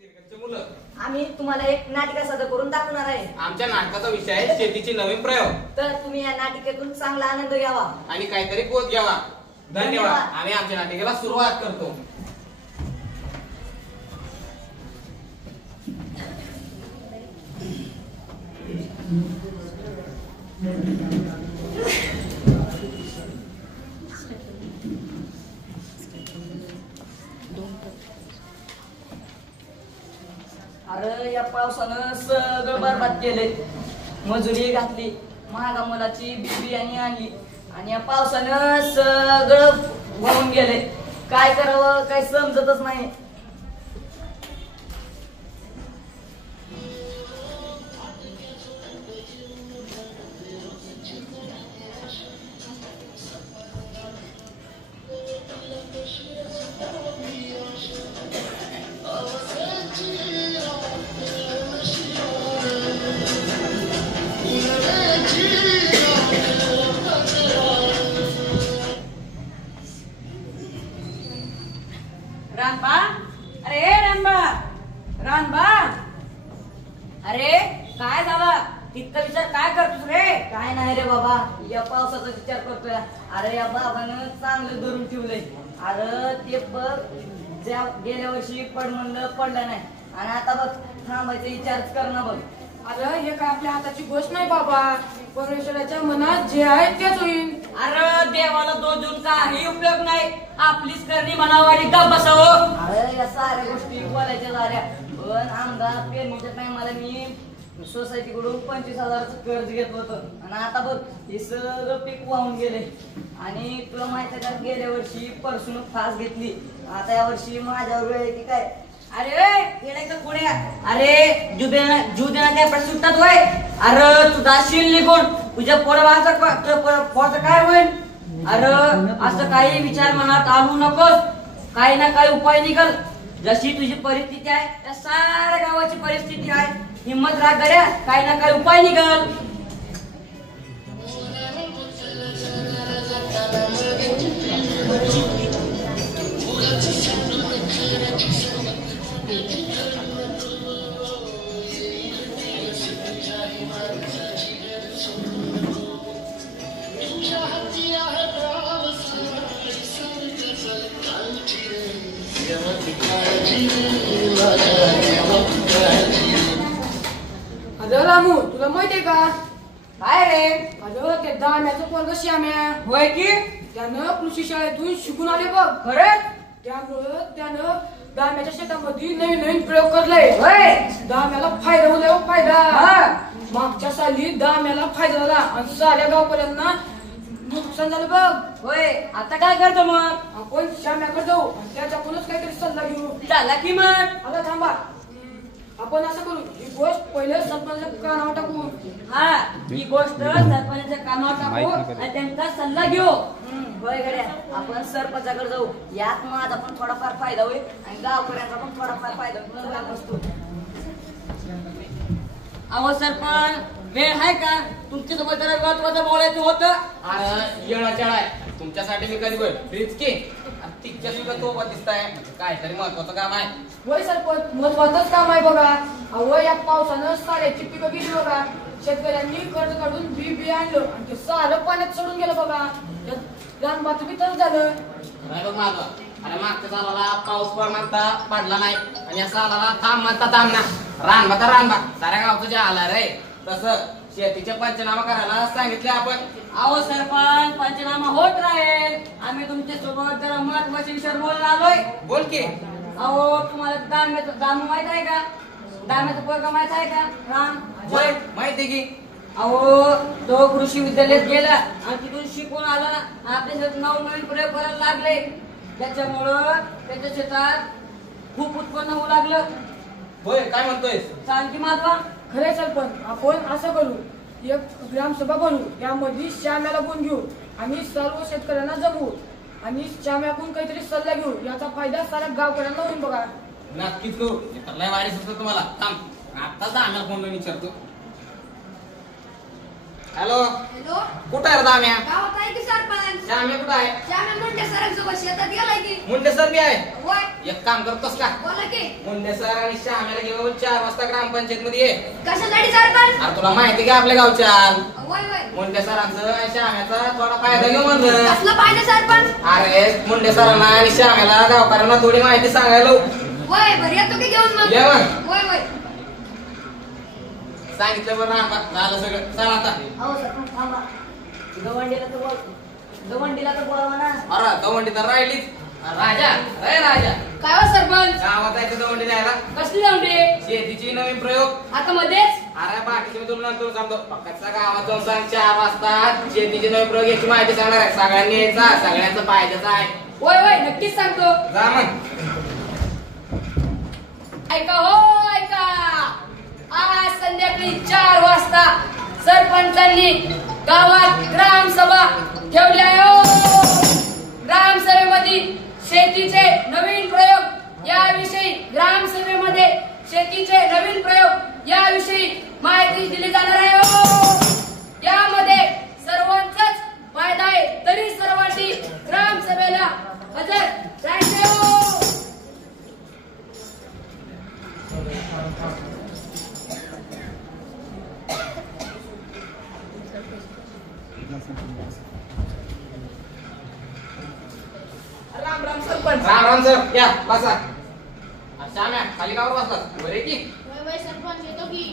आम्ही तुम्हाला एक नाटिका सादर करून दाखवणार आहे। आमच्या नाटकाचा विषय आहे शेतीची नवीन प्रयोग। तर तुम्ही या नाटिकेतून चांगला आनंद घ्यावा आणि काहीतरी बोध घ्यावा। धन्यवाद। आम्ही आमच्या नाटिकेला सुरुवात करतो। अरे या पावसानं सगळं बरबाद केले। मजुरी घातली, महागा मुलाची बियाणी आणली आणि या पावसानं सगळं वाहून गेले। काय करावं काय समजतच नाही। रानबा, अरे रानबा, रानबा, अरे काय झालं? तिथं विचार काय करतोस रे? काय नाही रे बाबा, या पावसाचा विचार करतोय। अरे या बाबानं चांगलं धरून ठेवलंय। अरे ते बघ, ज्या गेल्या वर्षी पड म्हणलं पडलं नाही आणि आता बघ थांबायचा विचारच कर ना बघ। अरे हे काय आपल्या हाताची गोष्ट नाही बाबा, परमेश्वराच्या मनात जे आहे तेच होईल। अरे देवाला दोष देऊन काही उपयोग नाही, आपलीच करणी मनावाडी का बसावं। अरे या साऱ्या गोष्टी बोलायच्या झाल्या, पण आमदार पेरणीच्या टायमाला मी सोसायटी कडून 25,000चं कर्ज घेतलं होतं आणि आता बघ हे सगळं पीक वाहून गेले। आणि तुला माहिती आहे का, गेल्या वर्षी फसवणूक फास घेतली, आता या वर्षी माझ्यावर वेळ आहे की काय। अरे येण्याचं पुण्या, अरे जुदेना काय पण सुटतात होय? अरे तू जाशील निघून, तुझ्या पोटाचं काय होईल? अरे असं काही विचार मनात आणू नकोस, काही ना काही उपाय निघल। जशी तुझी परिस्थिती आहे त्या साऱ्या गावाची परिस्थिती आहे, हिम्मत राख गड्या, काही ना काही उपाय निघल। अरे रामू, तुला माहितीये का? काय रे? अरे ते दाम्याचं पोरग श्याम्या होय की? त्यानं कृषी शाळेतून शिकून आले बघ। खरं? त्यानं दाम्याच्या शेतामध्ये नवीन नवीन प्रयोग करलाय। होय, दाम्याला फायदा होलाय, फायदा। हा. मागच्या साली दाम्याला फायदा झाला आणि साऱ्या गावकऱ्यांना नुकसान झालं बघ। होय, आता काय करतो मग? आपण श्याम्याकडे जाऊ आणि त्याच्याकडूनच काहीतरी सल्ला घेऊ। झाला की मग? आता थांबा, आपण असं करू, ही गोष्ट पहिले सरपंच कानावर टाकू। हा, ही गोष्ट सरपंचाच्या कानावर टाकू आणि त्यांचा सल्ला घेऊ। होय गड्या, आपण सरपंचाकडे जाऊ, यात माझा पण थोडाफार फायदा होईल आणि गावकऱ्यांचा पण थोडाफार फायदा होईल। अहो सरपंच, वेळ आहे का? तुमच्यासोबत जरा महत्वाचं बोलायचं होतं। अरे येळाच्या आहे, तुमच्यासाठी मी कधी बोल फ्रीज की तिच्या सुद्धा तो दिसताय, काहीतरी महत्वाचं काम आहे। होय सरपंच, महत्वाचंच काम आहे बघा। अहो या पावसानं साऱ्याची पिकं गेली बघा। शेतकऱ्यांनी कर्ज काढून बी आणलं आणि ते सारं पाण्यात सोडून गेलं बघा। रानबाचं बी तसंच झालं। नाही बघ माझं, अरे मागच्या सालाला पाऊस पडला नाही आणि या सालाला थांब ना रानबा साऱ्या गावचं जे आला रे, तसं शेतीचे पंचनामा करायला सांगितले आपण। अहो सरपंच, पंचनामा होत राहील। आम्ही तुमच्या सोबत जरा महत्वाच्या विषयावर बोलायला आलोय। बोल की। अहो तुम्हाला दामू माहित आहे का? दाम्याचं पोरगा माहित आहे का? राम होय माहिती की। अहो तो कृषी विद्यालयात गेला आणि तिथून शिकून आला, आपल्या शेतात नवीन प्रयोग करायला लागले। त्याच्यामुळं त्याच्या शेतात खूप उत्पन्न होऊ लागलं। होय, काय म्हणतोय? सांग की माधवा। खरे सरपंच, आपण असं करू, एक ग्रामसभा बनवू, यामध्ये श्याम्याला बोलून घेऊ आणि सर्व शेतकऱ्यांना जगवू आणि श्याम्याकडून काहीतरी सल्ला घेऊ। याचा फायदा साऱ्या गावकऱ्यांना होईल बघा। नक्कीच करू, लय वारी सुचतो तुम्हाला। थांब, आता आम्हाला फोन विचारतो। हॅलो हॅलो कुठं आहे रे दाम्या? गावात आहे की सरपंच श्याम्या कुठं आहे? श्याम्या मुंडे सरांसोबत शेतात गेलाय की मुंडे सर बी आहे. होय एक काम करतोस का? बोला की मुंडे सर आणि श्याम्याला घेऊन 4 वाजता ग्रामपंचायत मध्ये ये. कशासाठी सरपंच अरे तुला माहिती का आपल्या गावच्या होय होय मुंडे सरांचं आणि श्याम्याचा थोडा फायदा घेऊ म्हणलं. कसलं पाहिजे सरपंच अरे मुंडे सरांना आणि श्याम्याला गावकऱ्यांना थोडी माहिती सांगायला होय बरं येतो की घेऊन मग ये मग. होय होय सांगितलं बरं राम झालं सगळं. चला आता. अहो सरपंच थांबा. गवंडीला तर बोलावा ना. अरे दवंडी तर राहिलीच. राजा अरे राजा काय हो सरपंच गावात जायचं दवंडी द्यायला. कसली जाऊंडे शेतीची नवीन प्रयोग. आता मध्येच अरे बाकीचे मी तुला नंतर सांगतो. फक्तचा गावात जाऊन सांग 4 वाजता शेतीची नवीन प्रयोग याची माहिती सांगणार आहे. सगळ्यांनी यायचा सगळ्यांचं पाहिजेच आहे. होय होय नक्कीच सांगतो. जा मग. ऐका हो ऐका आज संध्याकाळी 4 वाजता सरपंचांनी गावात ग्रामसभा ठेवली आहे हो. ग्रामसभेमध्ये शेतीचे नवीन प्रयोग याविषयी ग्रामसभेमध्ये शेतीचे नवीन प्रयोग याविषयी माहिती दिली जाणार आहे हो. यामध्ये सर्वांचाच फायदा आहे तरी सर्वांनी ग्रामसभेला हजर राहायचे हो. राम राम सरपंच. राम राम सर या बसा. श्याम्या खाली गावर बसलास बरे की? होय होय सरपंच येतो की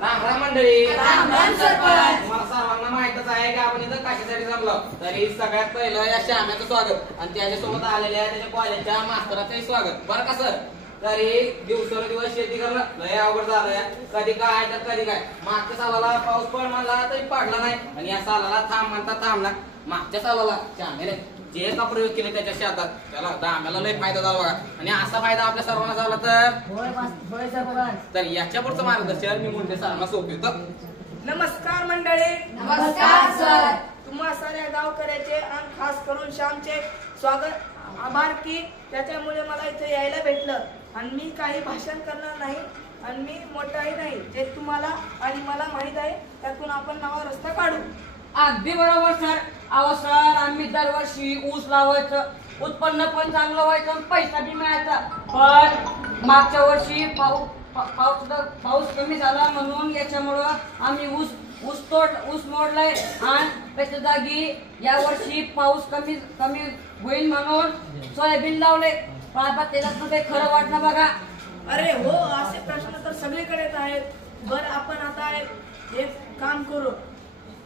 राम राम मंडळी. राम राम सरपंच. तुम्हाला सर्वांना माहितच आहे की आपण इथं कशासाठी जमलो. तरी सगळ्यात पहिलं या श्याम्याचं स्वागत आणि त्याच्यासोबत आलेल्या त्याच्या कॉलेजच्या मास्तराचंही स्वागत बरं का सर. तरी दिवसेंदिवस शेती करणं लय अवघड झालंय. कधी काय तर कधी काय. मागच्या सालाला पाऊस पड म्हणला तरी पडला नाही आणि या सालाला थांब म्हणता थांबला. मागच्या सालाला श्याम्याने जे का प्रयोग केले त्याच्या शेतात त्याला दाम्याला लय फायदा झाला बघा. आणि असा फायदा आपल्या सर्वांना झाला तर होय सरपंच. तर याच्या पुढचं मार्गदर्शन मी मुंडे सरांना सोपवतो. नमस्कार मंडळी. नमस्कार सर. तुम्हा साऱ्या गावकऱ्याचे आणि खास करून श्यामचे स्वागत आभार की त्याच्यामुळे मला इथे यायला भेटलं. आणि मी काही भाषण करणार नाही आणि मी मोठाही नाही. जे तुम्हाला आणि मला माहित आहे त्यातून आपण नवा रस्ता काढू. अगदी बरोबर सर. अहो सर आम्ही दरवर्षी ऊस लावायचं उत्पन्न पण चांगलं व्हायचं आणि पैसा बी मिळायचा. पण मागच्या वर्षी पाऊस कमी झाला म्हणून याच्यामुळं आम्ही ऊस मोडलाय आणि त्याच्या जागी या वर्षी पाऊस कमी होईल म्हणून सोयाबीन लावले. पण आता त्याच्यात काही खरं वाटणं बघा. अरे हो असे प्रश्न तर सगळीकडेच आहेत. बरं आपण आता एक काम करू.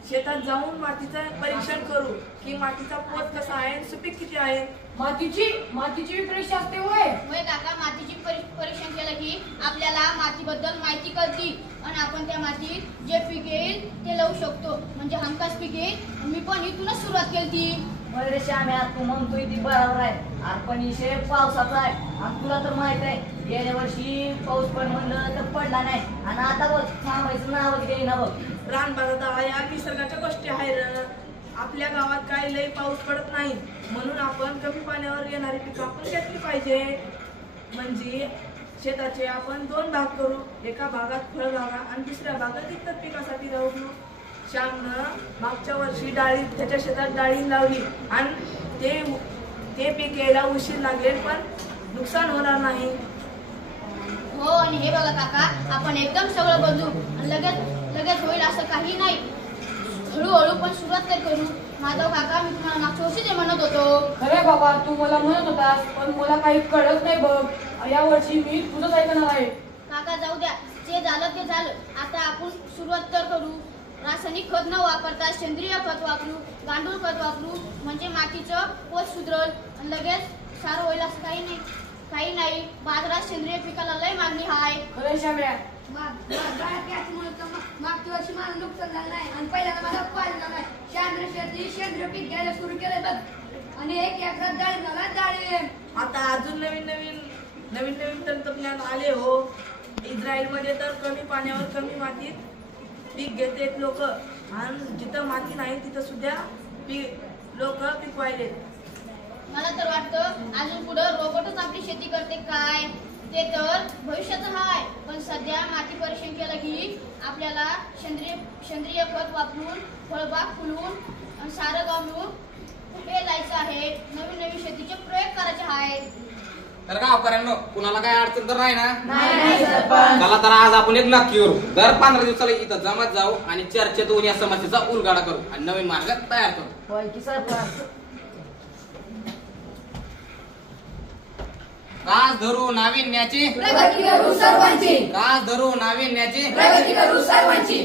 शेतात जाऊन मातीचं परीक्षण करू की मातीचा पोत कसा आहे सुपीक किती आहे. मातीची परीक्षा असते होय. होय काका मातीची परीक्षण केलं की आपल्याला मातीबद्दल माहिती कळती आणि आपण त्या मातीत जे पीक येईल ते लावू शकतो. म्हणजे हमखास पीक येईल. मी पण इथूनच सुरुवात केली. होय रे श्याम्या तू म्हणतोय ती बरोबर आहे. पण विषय पावसाचा आहे आणि तुला तर माहित आहे गेल्या वर्षी पाऊस पण म्हणलं तर पडला नाही आणि आता बघ थांबायचं नावच घेईना बघ. रानबागात या निसर्गाच्या गोष्टी आहेत. आपल्या गावात काही लई पाऊस पडत नाही म्हणून आपण कमी पाण्यावर येणारी पिकं आपण घेतली पाहिजे. म्हणजे शेताचे आपण 2 भाग करू. एका भागात फळबागा आणि दुसऱ्या भागात इतर पिकासाठी लावू. श्यामनं मागच्या वर्षी त्याच्या शेतात डाळिंब लावली आणि ते पीक यायला उशीर लागेल पण नुकसान होणार नाही. हो आणि हे बघा काका आपण एकदम सगळं बदलू आणि लगेच होईल असं काही नाही. हळूहळू पण सुरुवात तर करू. माधव काका मी तुम्हाला मागच्या वर्षी जे म्हणत होतो. अरे बाबा तू मला म्हणत होतास पण मला काही कळत नाही बघ. या वर्षी मी तुझंच ऐकणार आहे. काका जाऊ द्या. जे झालं ते झालं. आता आपण सुरुवात तर करू. रासायनिक खत न वापरता सेंद्रिय खत वापरू. गांडूळ खत वापरू. म्हणजे मातीचं पोत सुधरल आणि लगेच सारं होईल असं काही नाही. बाजारात सेंद्रिय पिकाला लय मागणी आहे. खरं श्याम्या. मागच्या वर्षी माझं नुकसान झालं नाही आणि पहिल्यांदा माझा फायदा झालाय. सेंद्रिय पीक घ्यायला सुरू केलंय बघ आणि 1 एकरात डाळिंब. आता अजून नवीन तंत्रज्ञान आले हो. इस्रायल मध्ये तर कमी पाण्यावर कमी मातीत पीक घेतात लोक आणि जिथं माती नाही तिथं सुद्धा लोक पिकवायले. मला तर वाटतं अजून पुढे रोबोटच आपली शेती करते काय. ते तर भविष्याचं हाय, पण सध्या माती परीक्षण केलं की आपल्याला सेंद्रिय खत वापरून फळबाग फुलवून सारं गाव मिळून कुठे जायचं आहे, नवीन नवीन शेतीचे प्रयोग करायचे आहेत. तर गावकऱ्यांनो कुणाला काय अडचण तर नाही ना? नाही सरपंच. चला तर आज आपण एक नक्की करू. दर 15 दिवसाला इथं जमत जाऊ आणि चर्चेतून या समस्येचा उलगाडा करू आणि नवीन मार्ग तयार करू. होय की सरपंच. कास धरू नाविन्याची, प्रगती करू सर्वांची, कास धरू नाविन्याची. प्रगती करू सर्वांची.